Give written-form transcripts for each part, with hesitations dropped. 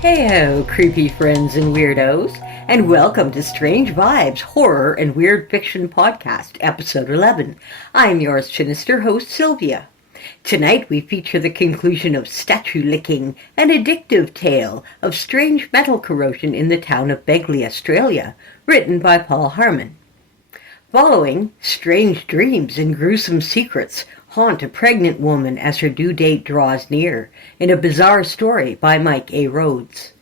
Hey-ho, creepy friends and weirdos, and welcome to Strange Vibes, Horror and Weird Fiction Podcast, Episode 11. I'm yours sinister host, Sylvia. Tonight we feature the conclusion of Statue Licking, an addictive tale of strange metal corrosion in the town of Begley, Australia, written by Paul Harman. Following, strange dreams and gruesome secrets haunt a pregnant woman as her due date draws near, in a bizarre story by A Rhodes.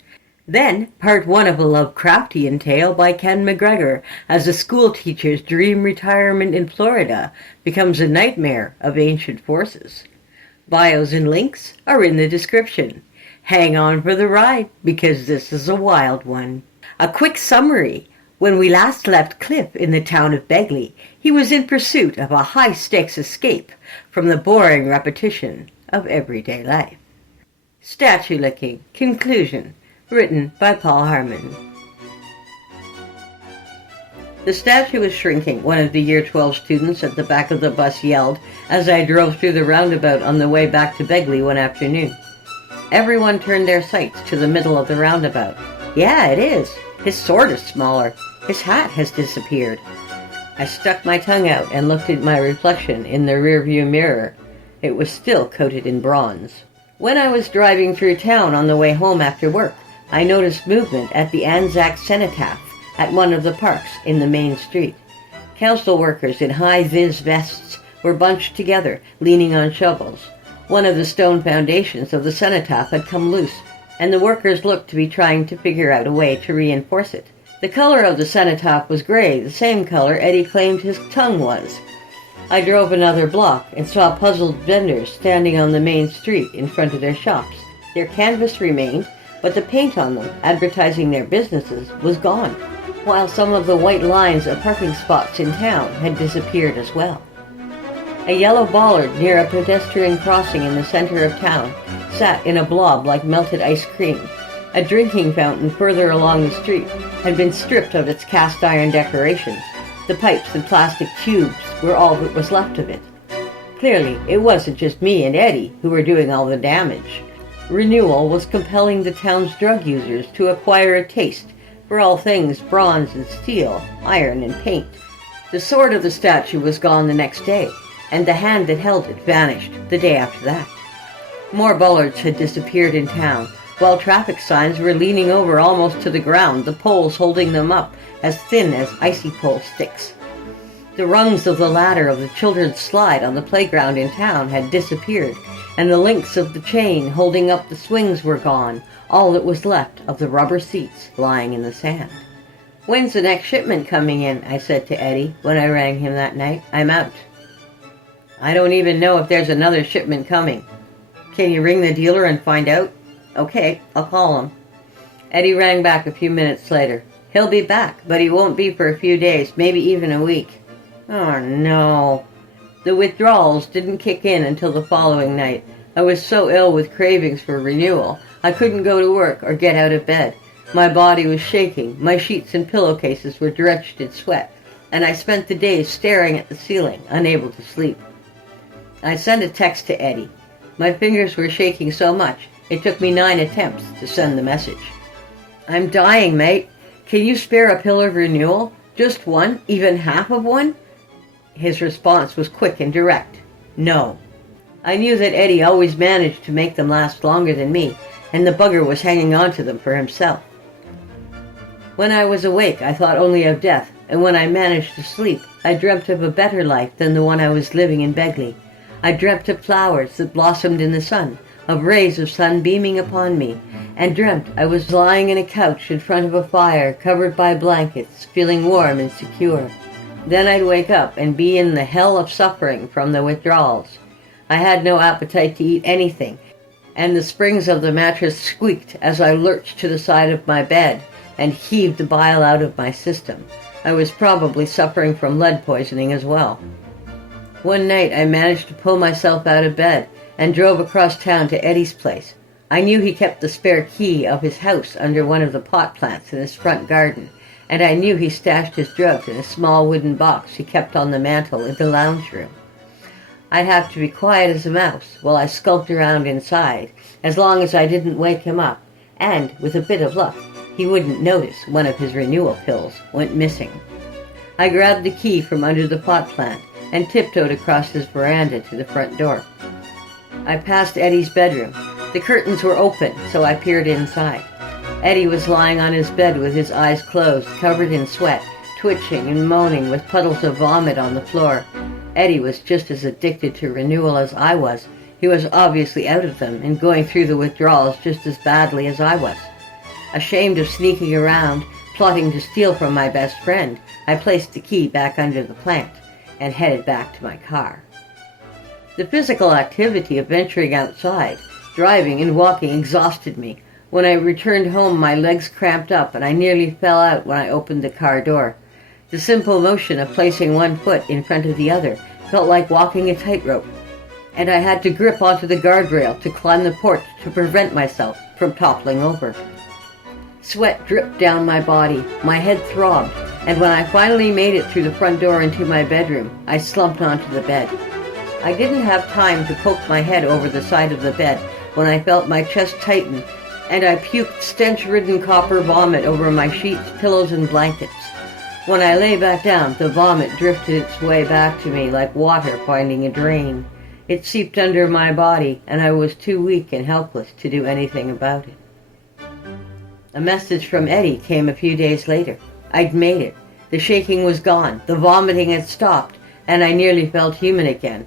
Then, part one of a Lovecraftian tale by MacGregor, as a school teacher's dream retirement in Florida becomes a nightmare of ancient forces. Bios and links are in the description. Hang on for the ride, because this is a wild one. A quick summary. When we last left Cliff in the town of Begley, he was in pursuit of a high-stakes escape from the boring repetition of everyday life. Statue Licking, conclusion, written by Paul Harman. The statue was shrinking, one of the Year 12 students at the back of the bus yelled as I drove through the roundabout on the way back to Begley one afternoon. Everyone turned their sights to the middle of the roundabout. Yeah, it is. His sword is smaller. His hat has disappeared. I stuck my tongue out and looked at my reflection in the rearview mirror. It was still coated in bronze. When I was driving through town on the way home after work, I noticed movement at the Anzac Cenotaph at one of the parks in the main street. Council workers in high-vis vests were bunched together, leaning on shovels. One of the stone foundations of the cenotaph had come loose, and the workers looked to be trying to figure out a way to reinforce it. The color of the cenotaph was gray, the same color Eddie claimed his tongue was. I drove another block and saw puzzled vendors standing on the main street in front of their shops. Their canvas remained, but the paint on them, advertising their businesses, was gone, while some of the white lines of parking spots in town had disappeared as well. A yellow bollard near a pedestrian crossing in the center of town sat in a blob like melted ice cream. A drinking fountain further along the street had been stripped of its cast iron decorations. The pipes and plastic tubes were all that was left of it. Clearly, it wasn't just me and Eddie who were doing all the damage. Renewal was compelling the town's drug users to acquire a taste for all things bronze and steel, iron and paint. The sword of the statue was gone the next day, and the hand that held it vanished the day after that. More bollards had disappeared in town, while traffic signs were leaning over almost to the ground, the poles holding them up as thin as icy pole sticks. The rungs of the ladder of the children's slide on the playground in town had disappeared, and the links of the chain holding up the swings were gone, all that was left of the rubber seats lying in the sand. "When's the next shipment coming in?" I said to Eddie when I rang him that night. "I'm out." "I don't even know if there's another shipment coming." "Can you ring the dealer and find out?" "Okay, I'll call him." Eddie rang back a few minutes later. "He'll be back, but he won't be for a few days, maybe even a week." Oh no. The withdrawals didn't kick in until the following night. I was so ill with cravings for renewal, I couldn't go to work or get out of bed. My body was shaking, my sheets and pillowcases were drenched in sweat, and I spent the days staring at the ceiling, unable to sleep. I sent a text to Eddie. My fingers were shaking so much, it took me 9 attempts to send the message. "I'm dying, mate. Can you spare a pill of renewal? Just one? Even half of one?" His response was quick and direct. "No." I knew that Eddie always managed to make them last longer than me, and the bugger was hanging on to them for himself. When I was awake, I thought only of death, and when I managed to sleep, I dreamt of a better life than the one I was living in Begley. I dreamt of flowers that blossomed in the sun, of rays of sun beaming upon me, and dreamt I was lying in a couch in front of a fire, covered by blankets, feeling warm and secure. Then I'd wake up and be in the hell of suffering from the withdrawals. I had no appetite to eat anything, and the springs of the mattress squeaked as I lurched to the side of my bed and heaved the bile out of my system. I was probably suffering from lead poisoning as well. One night I managed to pull myself out of bed and drove across town to Eddie's place. I knew he kept the spare key of his house under one of the pot plants in his front garden, and I knew he stashed his drugs in a small wooden box he kept on the mantel in the lounge room. I'd have to be quiet as a mouse while I skulked around inside, as long as I didn't wake him up, and, with a bit of luck, he wouldn't notice one of his renewal pills went missing. I grabbed the key from under the pot plant and tiptoed across his veranda to the front door. I passed Eddie's bedroom. The curtains were open, so I peered inside. Eddie was lying on his bed with his eyes closed, covered in sweat, twitching and moaning with puddles of vomit on the floor. Eddie was just as addicted to renewal as I was. He was obviously out of them and going through the withdrawals just as badly as I was. Ashamed of sneaking around, plotting to steal from my best friend, I placed the key back under the plant and headed back to my car. The physical activity of venturing outside, driving and walking exhausted me. When I returned home, my legs cramped up and I nearly fell out when I opened the car door. The simple motion of placing one foot in front of the other felt like walking a tightrope, and I had to grip onto the guardrail to climb the porch to prevent myself from toppling over. Sweat dripped down my body, my head throbbed, and when I finally made it through the front door into my bedroom, I slumped onto the bed. I didn't have time to poke my head over the side of the bed when I felt my chest tighten, and I puked stench-ridden copper vomit over my sheets, pillows, and blankets. When I lay back down, the vomit drifted its way back to me like water finding a drain. It seeped under my body, and I was too weak and helpless to do anything about it. A message from Eddie came a few days later. I'd made it. The shaking was gone, the vomiting had stopped, and I nearly felt human again.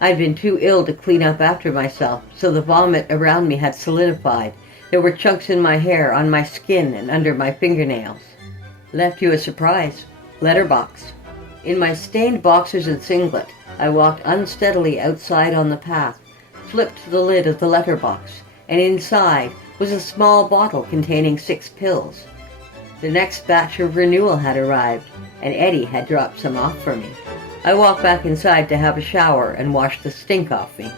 I'd been too ill to clean up after myself, so the vomit around me had solidified. There were chunks in my hair, on my skin, and under my fingernails. Left you a surprise. Letterbox. In my stained boxers and singlet, I walked unsteadily outside on the path, flipped the lid of the letterbox, and inside was a small bottle containing 6 pills. The next batch of renewal had arrived, and Eddie had dropped some off for me. I walked back inside to have a shower and wash the stink off me.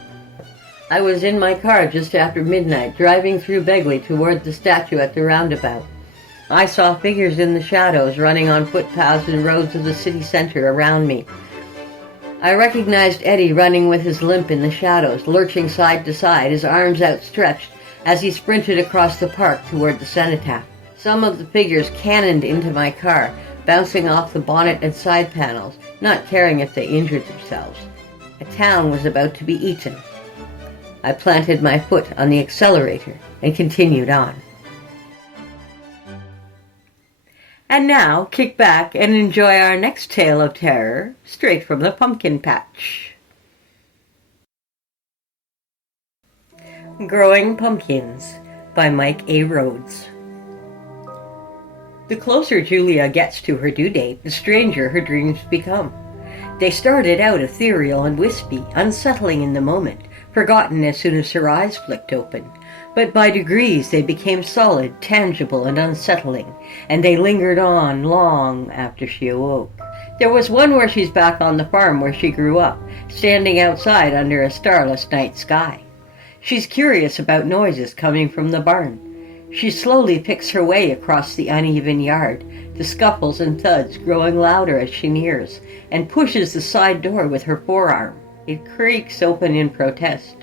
I was in my car just after midnight, driving through Begley toward the statue at the roundabout. I saw figures in the shadows running on footpaths and roads of the city center around me. I recognized Eddie running with his limp in the shadows, lurching side to side, his arms outstretched as he sprinted across the park toward the cenotaph. Some of the figures cannoned into my car, bouncing off the bonnet and side panels, not caring if they injured themselves. A town was about to be eaten. I planted my foot on the accelerator and continued on. And now, kick back and enjoy our next tale of terror, straight from the pumpkin patch. Growing Pumpkins by Mike A. Rhodes. The closer Julia gets to her due date, the stranger her dreams become. They started out ethereal and wispy, unsettling in the moment, forgotten as soon as her eyes flicked open. But by degrees they became solid, tangible, and unsettling, and they lingered on long after she awoke. There was one where she's back on the farm where she grew up, standing outside under a starless night sky. She's curious about noises coming from the barn. She slowly picks her way across the uneven yard, the scuffles and thuds growing louder as she nears, and pushes the side door with her forearm. It creaks open in protest.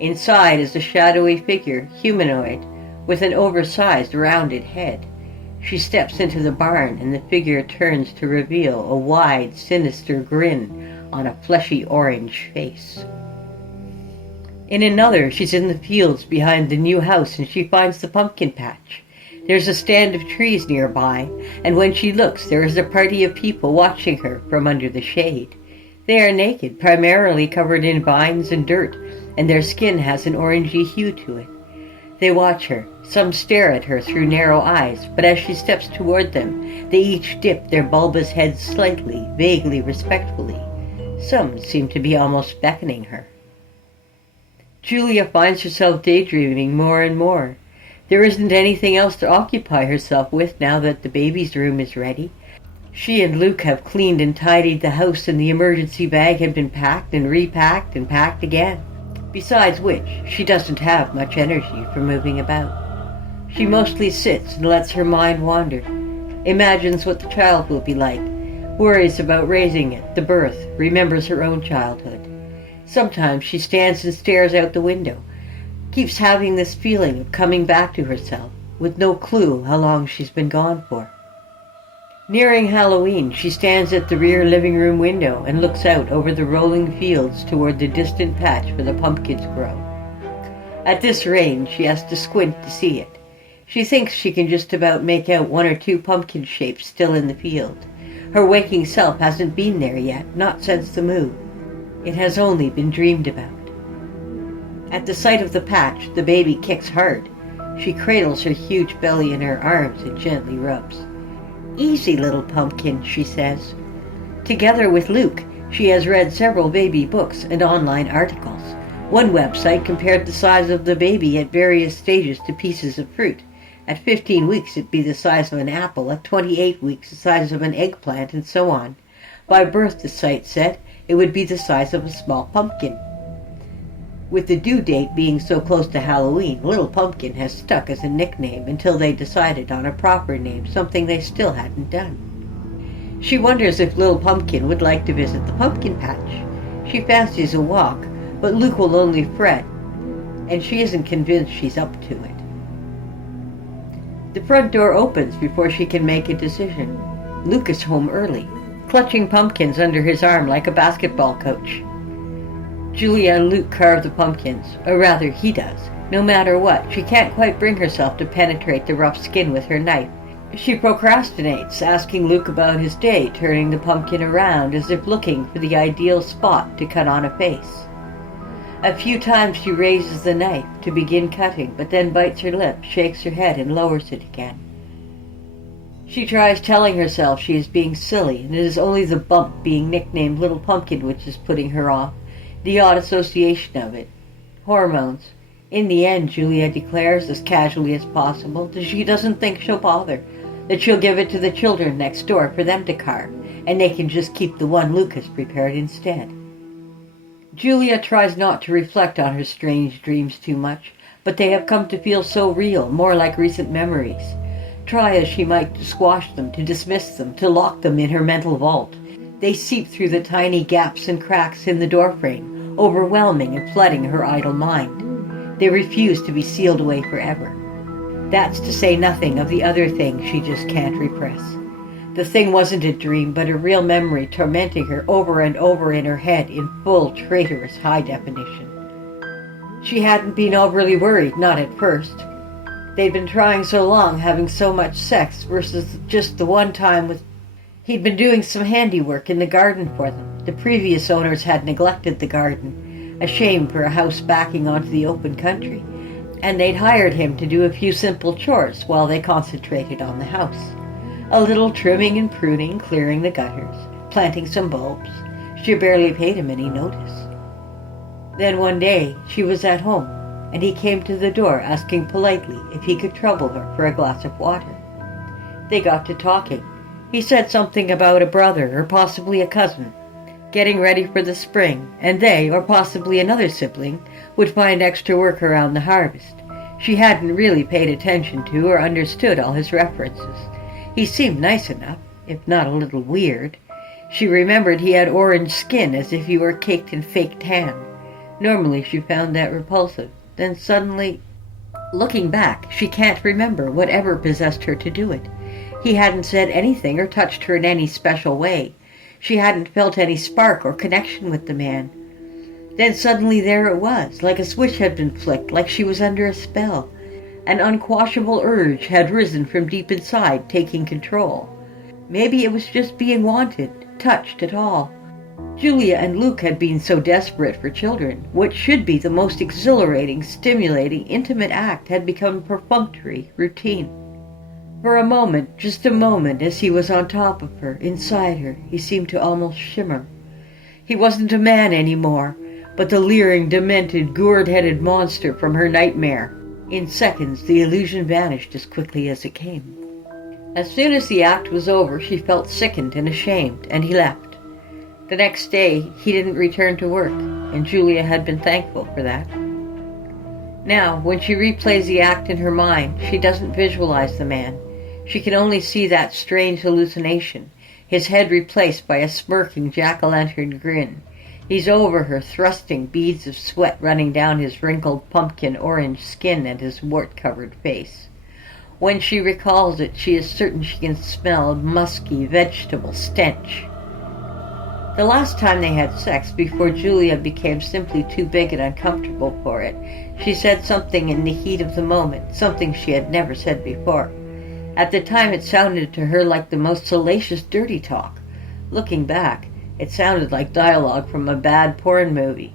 Inside is a shadowy figure, humanoid, with an oversized, rounded head. She steps into the barn, and the figure turns to reveal a wide, sinister grin on a fleshy orange face. In another, she's in the fields behind the new house, and she finds the pumpkin patch. There's a stand of trees nearby, and when she looks, there is a party of people watching her from under the shade. They are naked, primarily covered in vines and dirt, and their skin has an orangey hue to it. They watch her. Some stare at her through narrow eyes, but as she steps toward them, they each dip their bulbous heads slightly, vaguely respectfully. Some seem to be almost beckoning her. Julia finds herself daydreaming more and more. There isn't anything else to occupy herself with now that the baby's room is ready. She and Luke have cleaned and tidied the house, and the emergency bag had been packed and repacked and packed again. Besides which, she doesn't have much energy for moving about. She mostly sits and lets her mind wander, imagines what the child will be like, worries about raising it, the birth, remembers her own childhood. Sometimes she stands and stares out the window, keeps having this feeling of coming back to herself, with no clue how long she's been gone for. Nearing Halloween, she stands at the rear living room window and looks out over the rolling fields toward the distant patch where the pumpkins grow. At this range, she has to squint to see it. She thinks she can just about make out one or two pumpkin shapes still in the field. Her waking self hasn't been there yet, not since the move. It has only been dreamed about. At the sight of the patch, the baby kicks hard. She cradles her huge belly in her arms and gently rubs. "Easy, little pumpkin," she says. Together with Luke, she has read several baby books and online articles. One website compared the size of the baby at various stages to pieces of fruit. At 15 weeks it'd be the size of an apple, at 28 weeks the size of an eggplant, and so on. By birth, the site said, it would be the size of a small pumpkin. With the due date being so close to Halloween, Little Pumpkin has stuck as a nickname until they decided on a proper name, something they still hadn't done. She wonders if Little Pumpkin would like to visit the pumpkin patch. She fancies a walk, but Luke will only fret, and she isn't convinced she's up to it. The front door opens before she can make a decision. Luke is home early, clutching pumpkins under his arm like a basketball coach. Julia and Luke carve the pumpkins, or rather he does. No matter what, she can't quite bring herself to penetrate the rough skin with her knife. She procrastinates, asking Luke about his day, turning the pumpkin around as if looking for the ideal spot to cut on a face. A few times she raises the knife to begin cutting, but then bites her lip, shakes her head, and lowers it again. She tries telling herself she is being silly, and it is only the bump being nicknamed Little Pumpkin which is putting her off. The odd association of it. Hormones. In the end, Julia declares as casually as possible that she doesn't think she'll bother, that she'll give it to the children next door for them to carve, and they can just keep the one Luke has prepared instead. Julia tries not to reflect on her strange dreams too much, but they have come to feel so real, more like recent memories. Try as she might to squash them, to dismiss them, to lock them in her mental vault. They seep through the tiny gaps and cracks in the doorframe, overwhelming and flooding her idle mind. They refuse to be sealed away forever. That's to say nothing of the other thing she just can't repress. The thing wasn't a dream, but a real memory tormenting her over and over in her head in full, traitorous high definition. She hadn't been overly worried, not at first. They'd been trying so long, having so much sex, versus just the one time he'd been doing some handiwork in the garden for them. The previous owners had neglected the garden, a shame for a house backing onto the open country, and they'd hired him to do a few simple chores while they concentrated on the house. A little trimming and pruning, clearing the gutters, planting some bulbs. She barely paid him any notice. Then one day she was at home, and he came to the door asking politely if he could trouble her for a glass of water. They got to talking. He said something about a brother, or possibly a cousin, getting ready for the spring, and they, or possibly another sibling, would find extra work around the harvest. She hadn't really paid attention to or understood all his references. He seemed nice enough, if not a little weird. She remembered he had orange skin, as if he were caked in fake tan. Normally she found that repulsive. Then suddenly, looking back, she can't remember whatever possessed her to do it. He hadn't said anything or touched her in any special way. She hadn't felt any spark or connection with the man. Then suddenly there it was, like a switch had been flicked, like she was under a spell. An unquashable urge had risen from deep inside, taking control. Maybe it was just being wanted, touched at all. Julia and Luke had been so desperate for children. What should be the most exhilarating, stimulating, intimate act had become perfunctory, routine. For a moment, just a moment, as he was on top of her, inside her, he seemed to almost shimmer. He wasn't a man anymore, but the leering, demented, gourd-headed monster from her nightmare. In seconds, the illusion vanished as quickly as it came. As soon as the act was over, she felt sickened and ashamed, and he left. The next day, he didn't return to work, and Julia had been thankful for that. Now, when she replays the act in her mind, she doesn't visualize the man. She can only see that strange hallucination, his head replaced by a smirking jack-o'-lantern grin. He's over her, thrusting, beads of sweat running down his wrinkled pumpkin orange skin and his wart-covered face. When she recalls it, she is certain she can smell a musky vegetable stench. The last time they had sex, before Julia became simply too big and uncomfortable for it, she said something in the heat of the moment, something she had never said before. At the time it sounded to her like the most salacious dirty talk. Looking back, it sounded like dialogue from a bad porn movie.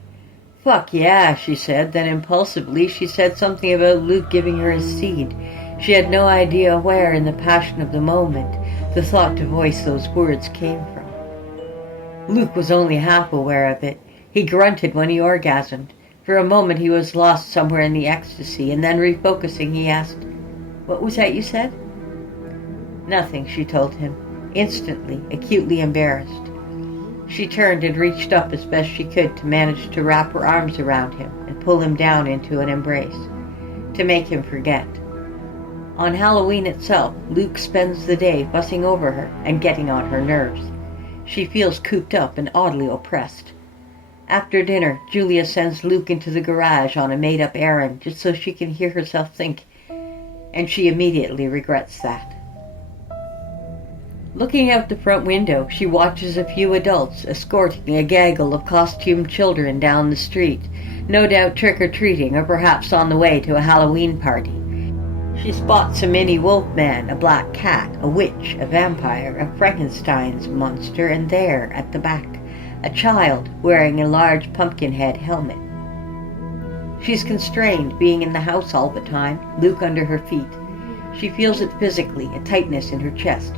"Fuck yeah," she said. Then impulsively she said something about Luke giving her his seed. She had no idea where, in the passion of the moment, the thought to voice those words came from. Luke was only half aware of it. He grunted when he orgasmed. For a moment he was lost somewhere in the ecstasy, and then refocusing he asked, "What was that you said?" "Nothing," she told him, instantly, acutely embarrassed. She turned and reached up as best she could to manage to wrap her arms around him and pull him down into an embrace, to make him forget. On Halloween itself, Luke spends the day fussing over her and getting on her nerves. She feels cooped up and oddly oppressed. After dinner, Julia sends Luke into the garage on a made-up errand just so she can hear herself think, and she immediately regrets that. Looking out the front window, she watches a few adults escorting a gaggle of costumed children down the street, no doubt trick-or-treating or perhaps on the way to a Halloween party. She spots a mini wolf man, a black cat, a witch, a vampire, a Frankenstein's monster, and there, at the back, a child wearing a large pumpkin-head helmet. She's constrained, being in the house all the time, Luke under her feet. She feels it physically, a tightness in her chest.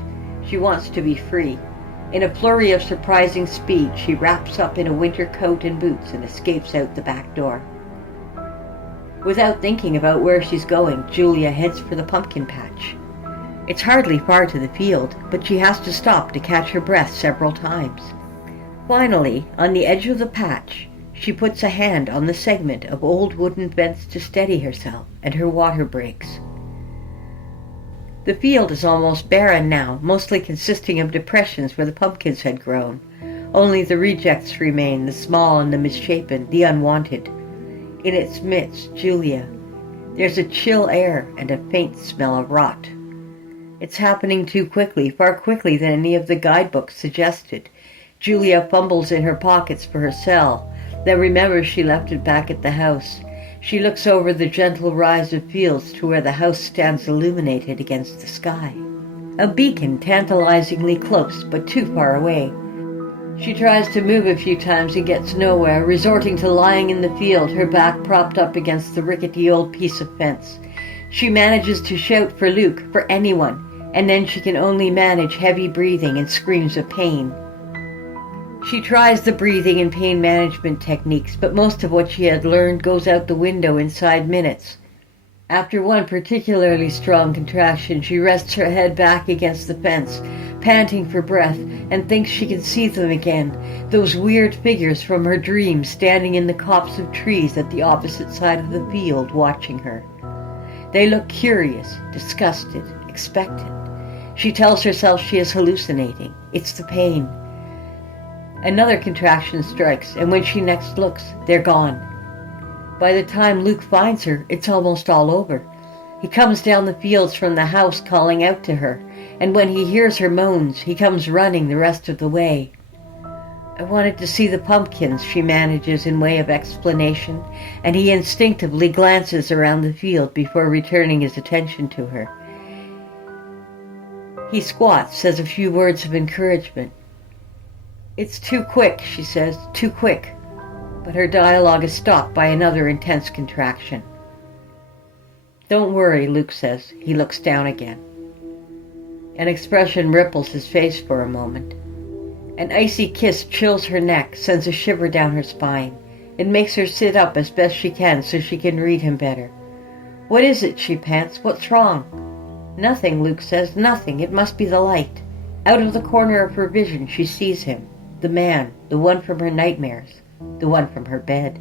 She wants to be free. In a flurry of surprising speed, she wraps up in a winter coat and boots and escapes out the back door. Without thinking about where she's going, Julia heads for the pumpkin patch. It's hardly far to the field, but she has to stop to catch her breath several times. Finally, on the edge of the patch, she puts a hand on the segment of old wooden fence to steady herself, and her water breaks. The field is almost barren now, mostly consisting of depressions where the pumpkins had grown. Only the rejects remain, the small and the misshapen, the unwanted. In its midst, Julia. There's a chill air and a faint smell of rot. It's happening too quickly, far quickly than any of the guidebooks suggested. Julia fumbles in her pockets for her cell, then remembers she left it back at the house. She looks over the gentle rise of fields to where the house stands illuminated against the sky. A beacon tantalizingly close, but too far away. She tries to move a few times and gets nowhere, resorting to lying in the field, her back propped up against the rickety old piece of fence. She manages to shout for Luke, for anyone, and then she can only manage heavy breathing and screams of pain. She tries the breathing and pain management techniques, but most of what she had learned goes out the window inside minutes. After one particularly strong contraction, she rests her head back against the fence, panting for breath, and thinks she can see them again, those weird figures from her dreams standing in the copse of trees at the opposite side of the field watching her. They look curious, disgusted, expectant. She tells herself she is hallucinating. It's the pain. Another contraction strikes, and when she next looks, they're gone. By the time Luke finds her, it's almost all over. He comes down the fields from the house calling out to her, and when he hears her moans, he comes running the rest of the way. "I wanted to see the pumpkins," she manages in way of explanation, and he instinctively glances around the field before returning his attention to her. He squats, says a few words of encouragement. "It's too quick," she says, "too quick." But her dialogue is stopped by another intense contraction. "Don't worry," Luke says. He looks down again. An expression ripples his face for a moment. An icy kiss chills her neck, sends a shiver down her spine. It makes her sit up as best she can so she can read him better. "What is it?" she pants. "What's wrong?" "Nothing," Luke says. "Nothing. It must be the light." Out of the corner of her vision she sees him. The man, the one from her nightmares, the one from her bed.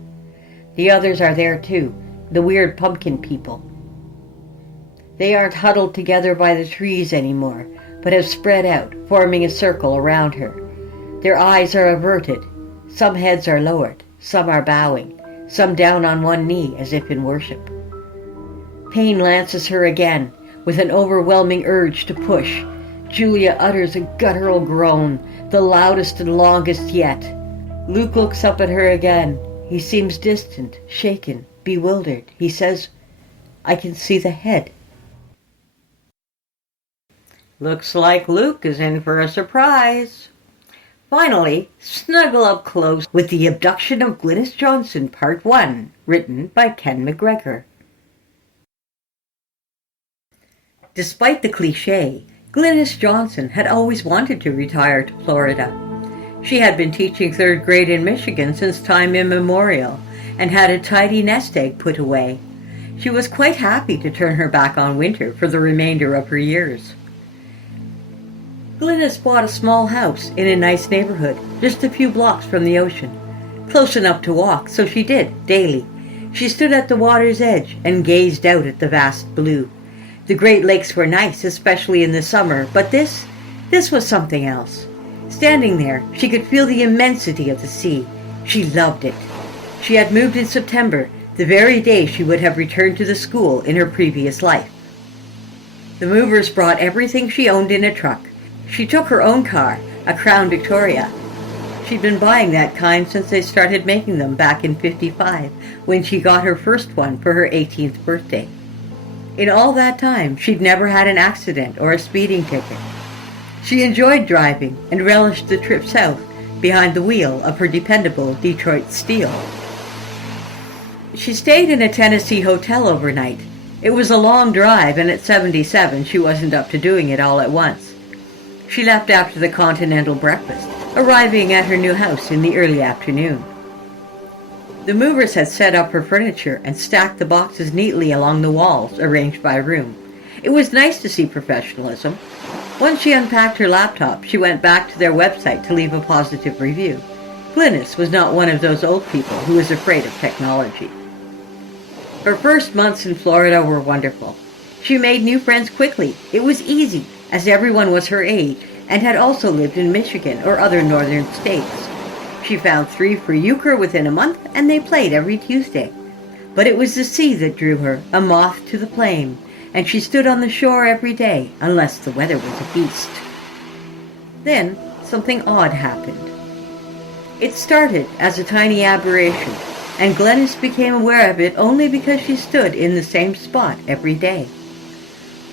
The others are there too, the weird pumpkin people. They aren't huddled together by the trees anymore, but have spread out, forming a circle around her. Their eyes are averted, Some heads are lowered, some are bowing, some down on one knee as if in worship. Pain lances her again, with an overwhelming urge to push. Julia utters a guttural groan, the loudest and longest yet. Luke looks up at her again. He seems distant, shaken, bewildered. He says, "I can see the head." Looks like Luke is in for a surprise. Finally, snuggle up close with The Abduction of Glynnis Johnson, Part 1, written by Ken MacGregor. Despite the cliché, Glynnis Johnson had always wanted to retire to Florida. She had been teaching 3rd grade in Michigan since time immemorial and had a tidy nest egg put away. She was quite happy to turn her back on winter for the remainder of her years. Glynnis bought a small house in a nice neighborhood, just a few blocks from the ocean. Close enough to walk, so she did, daily. She stood at the water's edge and gazed out at the vast blue. The Great Lakes were nice, especially in the summer, but this was something else. Standing there, she could feel the immensity of the sea. She loved it. She had moved in September, the very day she would have returned to the school in her previous life. The movers brought everything she owned in a truck. She took her own car, a Crown Victoria. She'd been buying that kind since they started making them back in '55, when she got her first one for her 18th birthday. In all that time, she'd never had an accident or a speeding ticket. She enjoyed driving and relished the trip south behind the wheel of her dependable Detroit Steel. She stayed in a Tennessee hotel overnight. It was a long drive, and at 77, she wasn't up to doing it all at once. She left after the continental breakfast, arriving at her new house in the early afternoon. The movers had set up her furniture and stacked the boxes neatly along the walls, arranged by room. It was nice to see professionalism. Once she unpacked her laptop, she went back to their website to leave a positive review. Glynnis was not one of those old people who was afraid of technology. Her first months in Florida were wonderful. She made new friends quickly. It was easy, as everyone was her age and had also lived in Michigan or other northern states. She found 3 for euchre within a month, and they played every Tuesday. But it was the sea that drew her, a moth to the flame, and she stood on the shore every day, unless the weather was a beast. Then, something odd happened. It started as a tiny aberration, and Glynnis became aware of it only because she stood in the same spot every day.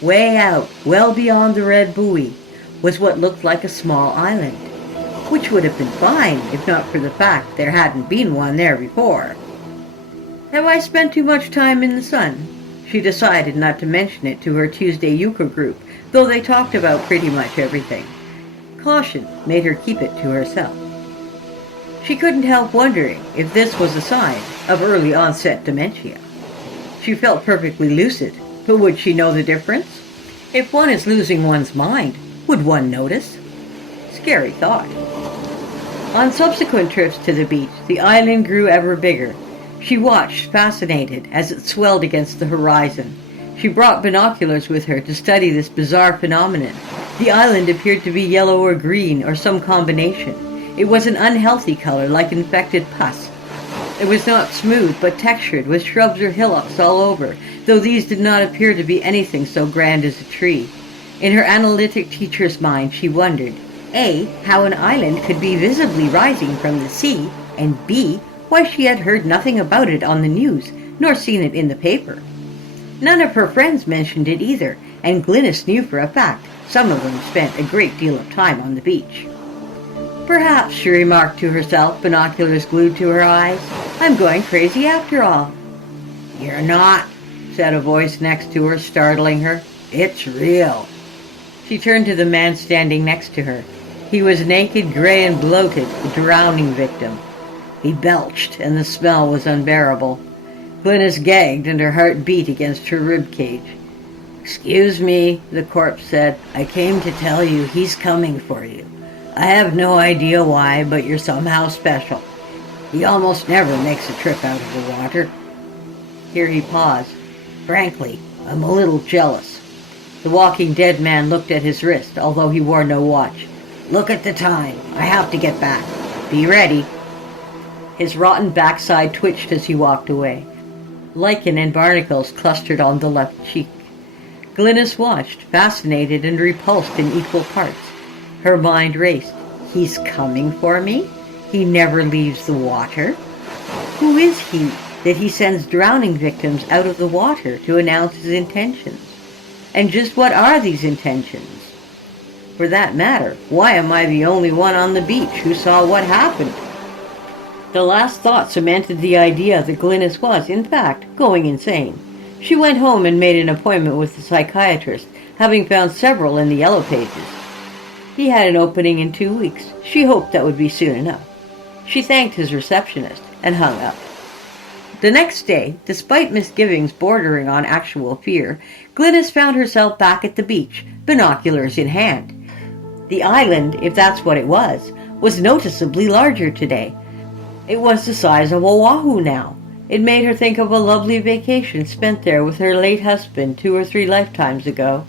Way out, well beyond the red buoy, was what looked like a small island, which would have been fine if not for the fact there hadn't been one there before. Have I spent too much time in the sun? She decided not to mention it to her Tuesday euchre group, though they talked about pretty much everything. Caution made her keep it to herself. She couldn't help wondering if this was a sign of early onset dementia. She felt perfectly lucid, but would she know the difference? If one is losing one's mind, would one notice? Scary thought. On subsequent trips to the beach, the island grew ever bigger. She watched, fascinated, as it swelled against the horizon. She brought binoculars with her to study this bizarre phenomenon. The island appeared to be yellow or green, or some combination. It was an unhealthy color, like infected pus. It was not smooth, but textured, with shrubs or hillocks all over, though these did not appear to be anything so grand as a tree. In her analytic teacher's mind, she wondered, A, how an island could be visibly rising from the sea, and B, why she had heard nothing about it on the news, nor seen it in the paper. None of her friends mentioned it either, and Glynnis knew for a fact some of them spent a great deal of time on the beach. Perhaps, she remarked to herself, binoculars glued to her eyes, I'm going crazy after all. You're not, said a voice next to her, startling her. It's real. She turned to the man standing next to her. He was naked, gray, and bloated, a drowning victim. He belched, and the smell was unbearable. Glynnis gagged, and her heart beat against her rib cage. Excuse me, the corpse said. I came to tell you he's coming for you. I have no idea why, but you're somehow special. He almost never makes a trip out of the water. Here he paused. Frankly, I'm a little jealous. The walking dead man looked at his wrist, although he wore no watch. Look at the time. I have to get back. Be ready. His rotten backside twitched as he walked away. Lichen and barnacles clustered on the left cheek. Glynnis watched, fascinated and repulsed in equal parts. Her mind raced. He's coming for me? He never leaves the water? Who is he that he sends drowning victims out of the water to announce his intentions? And just what are these intentions? For that matter, why am I the only one on the beach who saw what happened? The last thought cemented the idea that Glynnis was, in fact, going insane. She went home and made an appointment with the psychiatrist, having found several in the yellow pages. He had an opening in 2 weeks. She hoped that would be soon enough. She thanked his receptionist and hung up. The next day, despite misgivings bordering on actual fear, Glynnis found herself back at the beach, binoculars in hand. The island, if that's what it was noticeably larger today. It was the size of Oahu now. It made her think of a lovely vacation spent there with her late husband 2 or 3 lifetimes ago.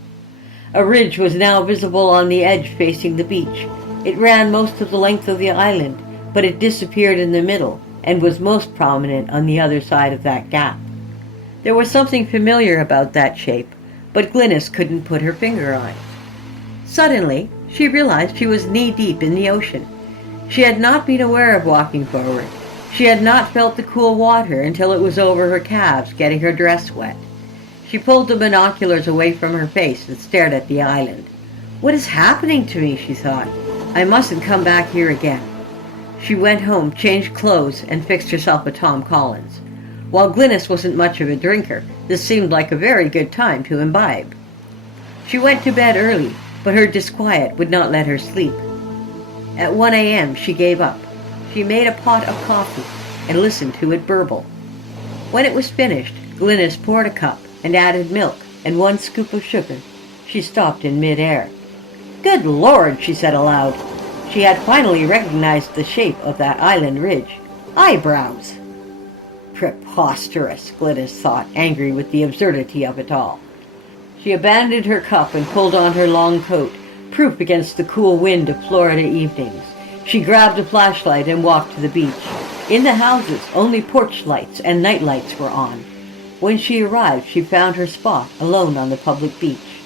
A ridge was now visible on the edge facing the beach. It ran most of the length of the island, but it disappeared in the middle and was most prominent on the other side of that gap. There was something familiar about that shape, but Glynnis couldn't put her finger on it. Suddenly, she realized she was knee-deep in the ocean. She had not been aware of walking forward. She had not felt the cool water until it was over her calves, getting her dress wet. She pulled the binoculars away from her face and stared at the island. What is happening to me, she thought. I mustn't come back here again. She went home, changed clothes, and fixed herself a Tom Collins. While Glynnis wasn't much of a drinker, this seemed like a very good time to imbibe. She went to bed early, but her disquiet would not let her sleep. At 1 a.m. she gave up. She made a pot of coffee and listened to it burble. When it was finished, Glynnis poured a cup and added milk and 1 scoop of sugar. She stopped in mid-air. "Good Lord," she said aloud. She had finally recognized the shape of that island ridge. Eyebrows! Preposterous, Glynnis thought, angry with the absurdity of it all. She abandoned her cup and pulled on her long coat, proof against the cool wind of Florida evenings. She grabbed a flashlight and walked to the beach. In the houses, only porch lights and night lights were on. When she arrived, she found her spot alone on the public beach.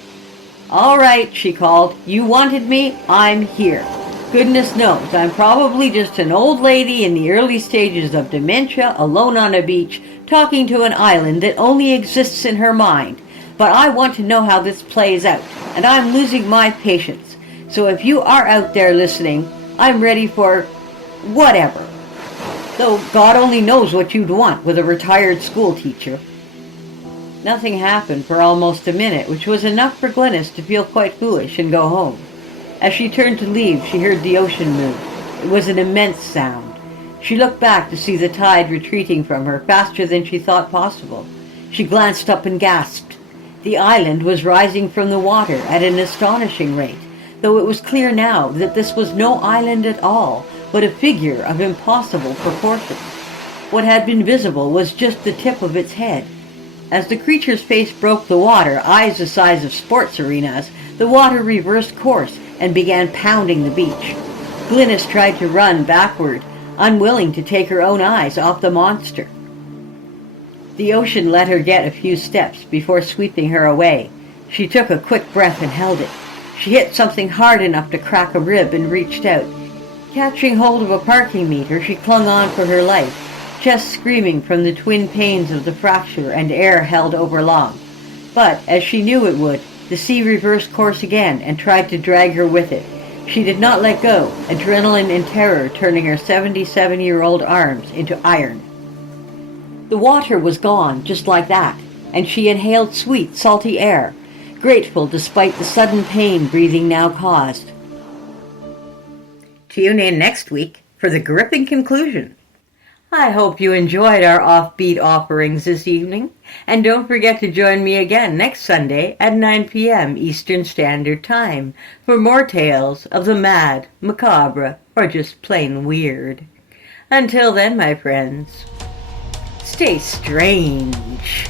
"All right," she called. "You wanted me? I'm here. Goodness knows, I'm probably just an old lady in the early stages of dementia, alone on a beach, talking to an island that only exists in her mind. But I want to know how this plays out, and I'm losing my patience. So if you are out there listening, I'm ready for whatever. Though God only knows what you'd want with a retired school teacher." Nothing happened for almost a minute, which was enough for Glynnis to feel quite foolish and go home. As she turned to leave, she heard the ocean move. It was an immense sound. She looked back to see the tide retreating from her faster than she thought possible. She glanced up and gasped. The island was rising from the water at an astonishing rate, though it was clear now that this was no island at all, but a figure of impossible proportions. What had been visible was just the tip of its head. As the creature's face broke the water, eyes the size of sports arenas, the water reversed course and began pounding the beach. Glynnis tried to run backward, unwilling to take her own eyes off the monster. The ocean let her get a few steps before sweeping her away. She took a quick breath and held it. She hit something hard enough to crack a rib and reached out. Catching hold of a parking meter, she clung on for her life, chest screaming from the twin pains of the fracture and air held overlong. But, as she knew it would, the sea reversed course again and tried to drag her with it. She did not let go, adrenaline and terror turning her 77-year-old arms into iron. The water was gone, just like that, and she inhaled sweet, salty air, grateful despite the sudden pain breathing now caused. Tune in next week for the gripping conclusion. I hope you enjoyed our offbeat offerings this evening, and don't forget to join me again next Sunday at 9 p.m. Eastern Standard Time for more tales of the mad, macabre, or just plain weird. Until then, my friends, stay strange.